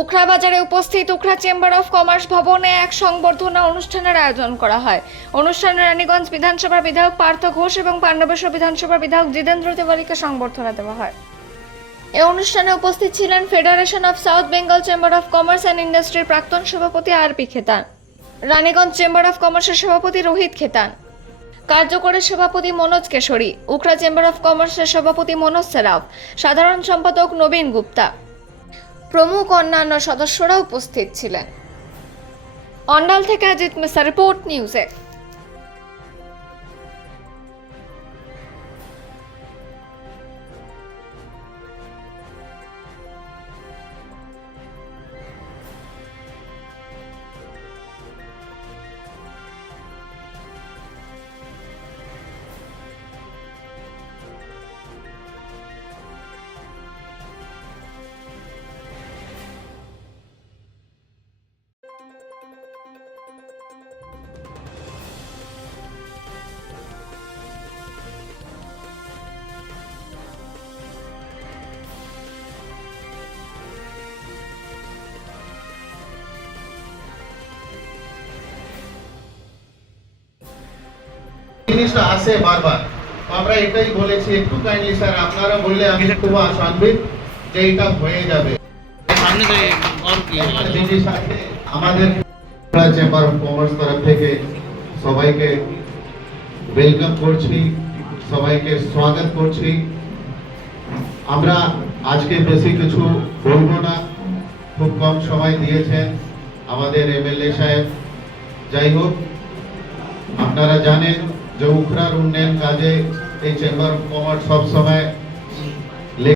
উখড়া বাজারে উপস্থিত Ukhra chamber of commerce ভবনে এক সংবর্ধনা অনুষ্ঠানের আয়োজন করা হয়। অনুষ্ঠানে রানীগঞ্জ বিধানসভার বিধায়ক পার্থ ঘোষ এবং পাণ্ডবেশ্বর বিধানসভার বিধায়ক জিতেন্দ্র তিওয়ারিকে সংবর্ধনা দেওয়া হয়। এই অনুষ্ঠানে উপস্থিত ছিলেন federation of south Bengal chamber of commerce and ইন্ডাস্ট্রির প্রাক্তন সভাপতি আর.পি. খেতান, রানীগঞ্জ চেম্বার অফ কমার্সের সভাপতি রোহিত খেতান, কার্যকরী সভাপতি মনোজ কেশরী, উখড়া চেম্বার অফ কমার্সের সভাপতি মনোজ সেরাফ, সাধারণ সম্পাদক নবীন গুপ্তা প্রমুখ অন্যান্য সদস্যরা উপস্থিত ছিলেন। অন্ডাল থেকে অজিত মিশ্রা, রিপোর্ট নিউজে। জিনিসটা আসে বারবার, তো আমরা এটাই বলেছি একটু কাইন্ডলি স্যার আপনারা বললে আমি খুব আশান্বিত যে এটা হয়ে যাবে। আমাদের চেম্বার অফ কমার্স তরফ থেকে সবাইকে ওয়েলকাম করছি, সবাইকে স্বাগত করছি। আমরা আজকে বেশি কিছু বলবো না, খুব কম সময় দিয়েছেন আমাদের এমএলএ সাহেব। যাই হোক, আপনারা জানেন যে উখড়ার উন্নয়ন কাজে এই চেম্বার অফ কমার্স সব সময়